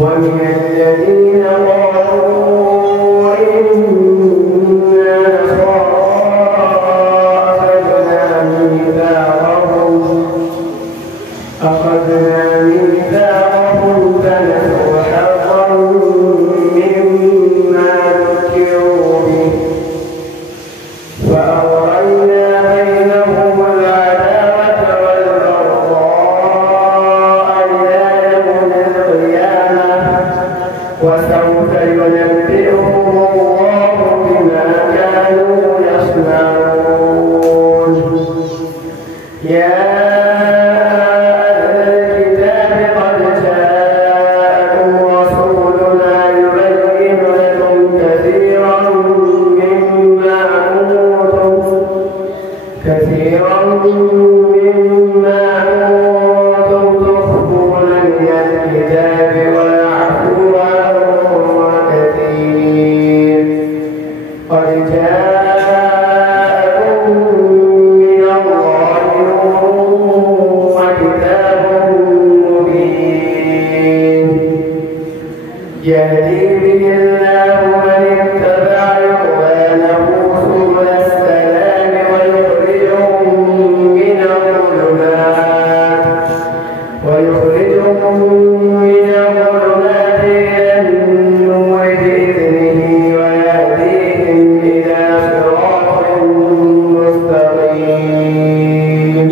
ومن الذين قالوا إنا نصارى أخذنا ميثاقهم فنسوا حظا مما ذكروا به فأغرينا بينهم العداوة والبغضاء إلى يوم القيامة وسوف ينبئهم الله بما كانوا يصنعون. كثيرا مما كنتم تخفون من الكتاب ويعفو عن كثير قد جاءكم من الله نور وكتاب مبين يهدي به الله من اتبع رضوانه سبل السلام ويخرجهم من الظلمات إلى النور بإذنه ويهديهم إلى صراط مستقيم.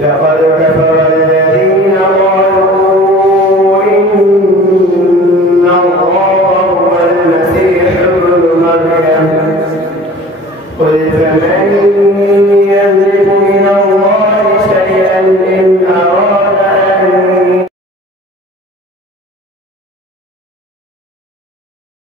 لقد كفر الذين قالوا إن الله هو المسيح ابن مريم قل فمن